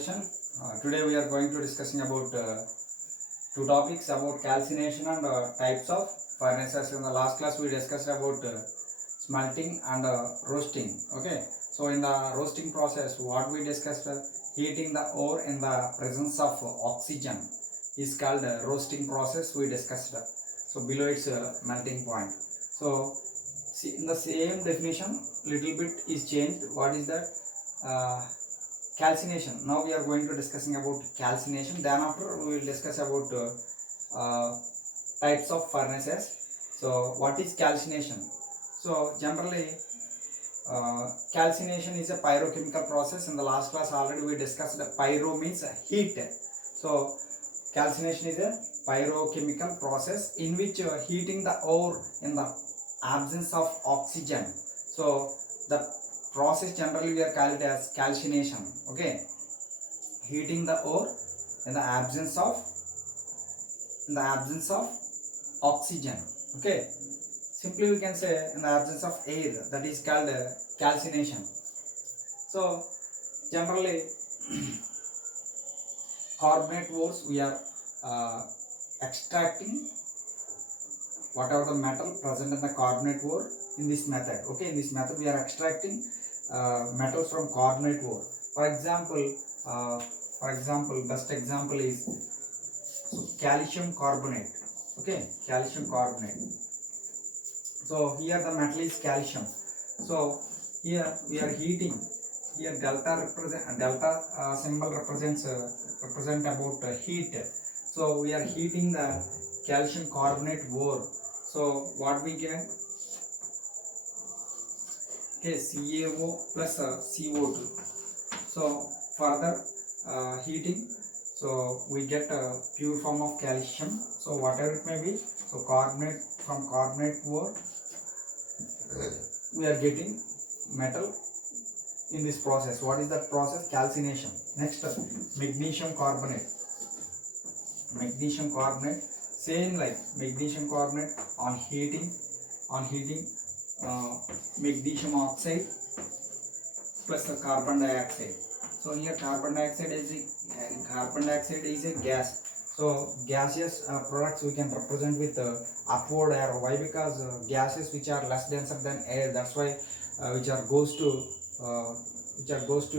session. Today we are going to discussing about two topics about calcination and types of furnaces. In the last class we discussed about smelting and roasting. Okay, so in the roasting process, what we discussed, heating the ore in the presence of oxygen is called roasting process. We discussed. So below its melting point. So see, in the same definition, little bit is changed. What is that? Uh, Calcination. Now we are going to discussing about calcination. Then after we will discuss about types of furnaces. So what is calcination? So generally calcination is a pyrochemical process. In the last class already we discussed that pyro means heat. So calcination is a pyrochemical process in which heating the ore in the absence of oxygen. So the process generally we are called it as calcination. Okay, heating the ore in the absence of oxygen. Okay, simply we can say in the absence of air, that is called calcination. So generally carbonate ores we are extracting whatever the metal present in the carbonate ore in this method. Okay, in this method we are extracting metals from carbonate ore. For example, best example is calcium carbonate. Okay, calcium carbonate. So here the metal is calcium. So here we are heating. Here delta symbol represent about heat. So we are heating the calcium carbonate ore. So what we get? Okay, CaO plus CO2. So further heating, so we get a pure form of calcium. So whatever it may be, so carbonate, from carbonate ore we are getting metal in this process. What is that process? Calcination. Next, magnesium carbonate. Magnesium carbonate, same like magnesium carbonate on heating magnesium oxide plus carbon dioxide. So here carbon dioxide is a gas. So gaseous products we can represent with upward arrow. Why? Because gases which are less denser than air, that's why which are goes to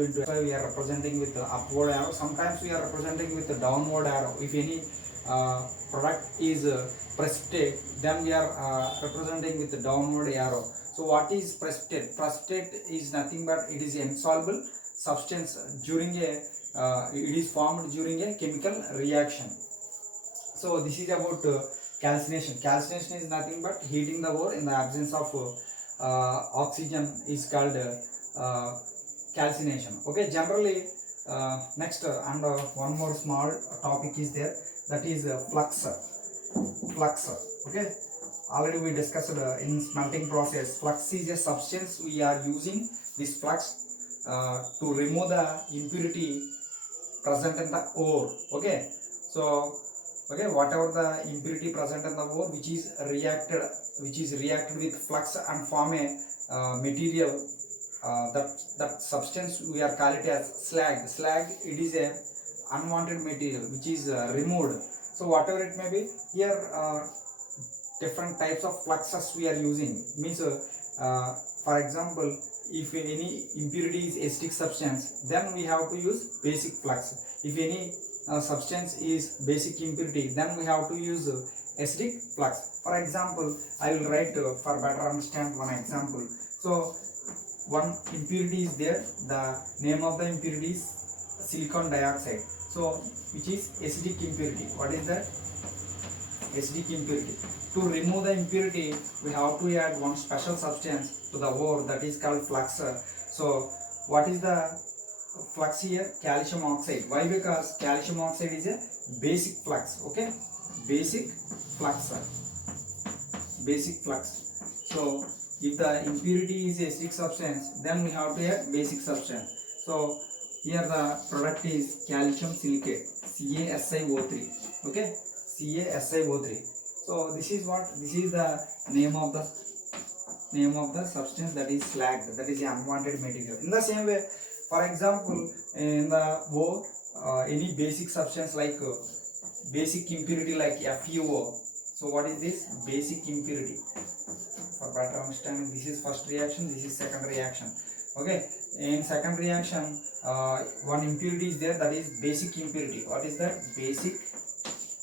into, that's why we are representing with the upward arrow. Sometimes we are representing with the downward arrow. If any product is precipitate, then we are representing with the downward arrow. So what is precipitate? Precipitate is nothing but it is insoluble substance during a it is formed during a chemical reaction. So this is about calcination. Calcination is nothing but heating the ore in the absence of oxygen is called calcination. Okay, generally next and one more small topic is there, that is flux. Okay, already we discussed in smelting process, flux is a substance we are using this flux to remove the impurity present in the ore. Okay, so whatever the impurity present in the ore which is reacted with flux and form a material, that substance we are call it as slag. It is a unwanted material which is removed. So whatever it may be, here different types of fluxes we are using. Means for example, if any impurity is acidic substance, then we have to use basic flux. If any substance is basic impurity, then we have to use acidic flux. For example, I will write for better understand one example. So one impurity is there, the name of the impurity is silicon dioxide. So which is acidic impurity. What is that? Acidic impurity. To remove the impurity, we have to add one special substance to the ore, that is called flux. So what is the flux here? Calcium oxide. Why? Because calcium oxide is a basic flux. Okay, basic flux. So if the impurity is acidic substance, then we have to add basic substance. So here the product is calcium silicate, CaSiO3. Okay, CaSiO3. So this is the name of the substance, that is slag, that is the unwanted material. In the same way, For example, in the ore, any basic substance like basic impurity like FeO. So what is this? Basic impurity. For better understanding, this is first reaction, this is second reaction. Okay, in second reaction, one impurity is there, that is basic impurity. What is that? Basic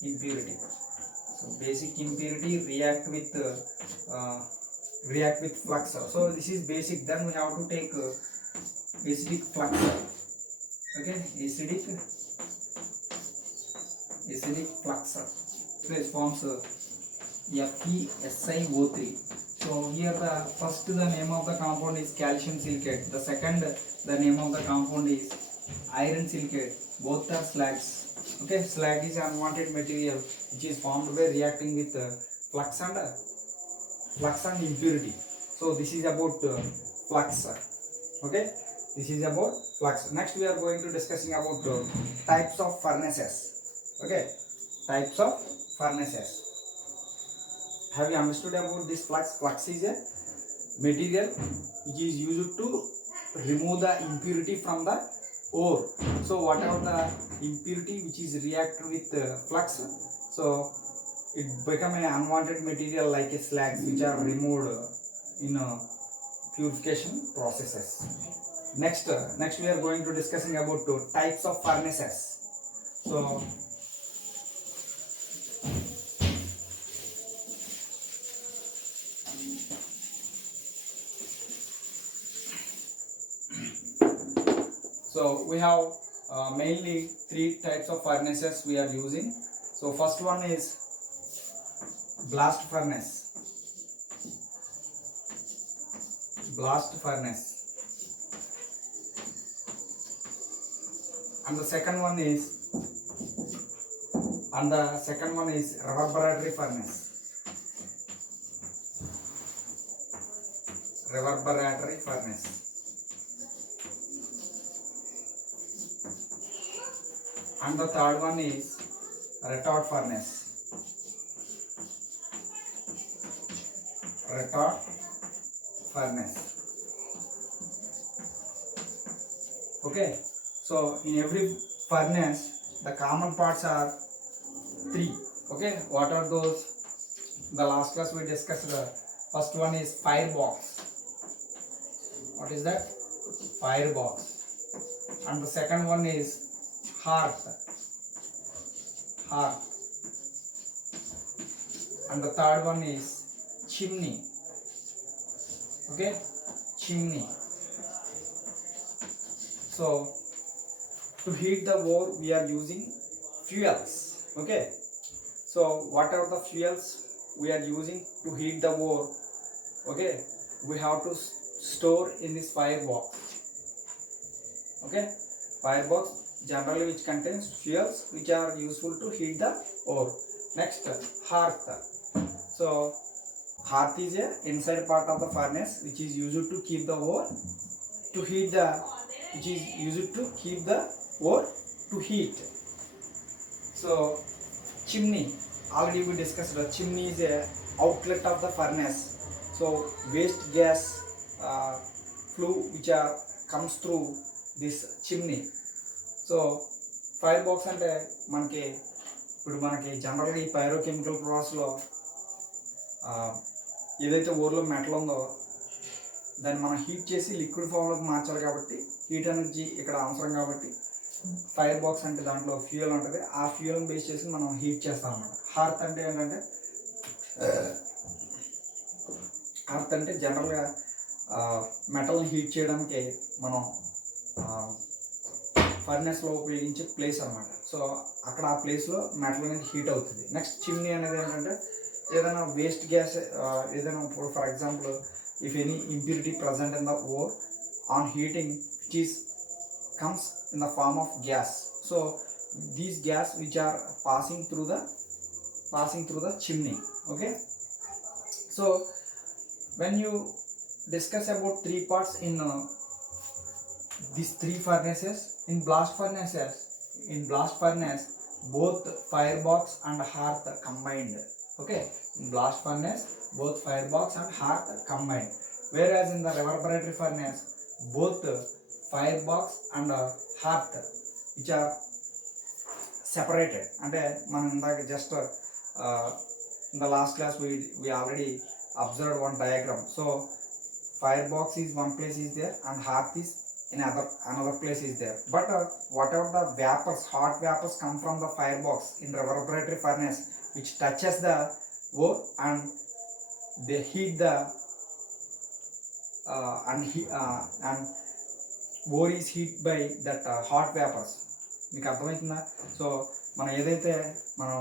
impurity. So basic impurity react with flux. So this is basic. Then we have to take acidic flux. Okay, acidic flux. So it forms FeSiO3. So here the name of the compound is calcium silicate. The second, the name of the compound is iron silicate. Both are slags. Okay, slag is unwanted material which is formed by reacting with flux and impurity. So this is about flux. Okay, this is about flux. Next we are going to discussing about types of furnaces. Okay, types of furnaces. Have you understood about this flux? Flux is a material which is used to remove the impurity from the ore. So whatever the impurity which is react with flux, so it become an unwanted material like a slags which are removed in purification processes. Next we are going to discussing about types of furnaces. So we have mainly three types of furnaces we are using. So first one is blast furnace. And the second one is reverberatory furnace. And the third one is retort furnace. Okay, so in every furnace the common parts are three. Okay, what are those? The last class we discussed. The first one is firebox. What is that? Firebox. And the second one is hearth. And the third one is chimney. Okay, chimney. So to heat the ore we are using fuels. Okay, so what are the fuels we are using to heat the ore? Okay, we have to store in this firebox. Okay, firebox generally which contains fuels which are useful to heat the ore. Next, hearth. So hearth is a inside part of the furnace which is used to keep the ore to heat to heat. So chimney, already we discussed that chimney is a outlet of the furnace. So waste gas flue which comes through this chimney. So fire box అంటే మనకి జనరల్గా ఈ pyrochemical ప్రాసెస్లో ఏదైతే ఊర్లో metal ఉందో దాన్ని మనం హీట్ చేసి లిక్విడ్ ఫామ్లోకి మార్చాలి కాబట్టి హీట్ ఎనర్జీ ఇక్కడ అవసరం కాబట్టి ఫైర్ బాక్స్ అంటే దాంట్లో ఫ్యూయల్ ఉంటుంది. ఆ ఫ్యూయల్ని బేస్ చేసి మనం హీట్ చేస్తాం అన్నమాట. హార్త్ అంటే ఏంటంటే జనరల్గా మెటల్ని హీట్ చేయడానికి మనం ఫర్నెస్లో ఉపయోగించే ప్లేస్ అనమాట. సో అక్కడ ఆ ప్లేస్లో మెటల్ అనేది హీట్ అవుతుంది. నెక్స్ట్ చిమ్నీ అనేది ఏంటంటే ఏదైనా వేస్ట్ గ్యాస్ ఏదైనా ఇప్పుడు for example if any impurity present in the ore on heating which is comes in the form of gas. So these gas which are passing through the chimney. Okay, so when you discuss about three parts in these three furnaces, in blast furnace both firebox and hearth combined. Okay, in blast furnace both firebox and hearth combined, whereas in the reverberatory furnace both firebox and hearth which are separated. అంటే మనం ఇందాక just in the last class we already observed one diagram. So firebox is one place is there and hearth is in another place is there. But whatever the vapors, hot vapors come from the firebox in reverberatory furnace which touches the ore and they heat the and ore is heat by that hot vapors. మీకు అర్థమవుతుందా? So మనం ఏదైతే మనం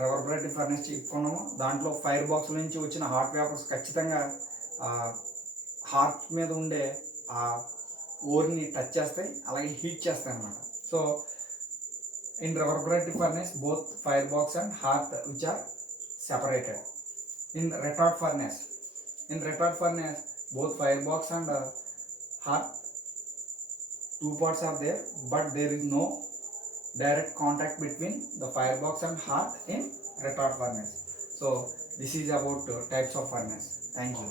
రెవర్బరేటరీ furnace చెప్పుకున్నామో దాంట్లో fire box నుంచి వచ్చిన hot vapours ఖచ్చితంగా heart మీద ఉండే ఆ ఓర్ని టచ్ చేస్తాయి, అలాగే హీట్ చేస్తాయి అన్నమాట. So in reverberatory furnace both fire box and hearth which are separated. In retard furnace both firebox and hearth two parts are there, but there is no direct contact between the firebox and hearth in retard furnace. So this is about types of furnace. Thank you.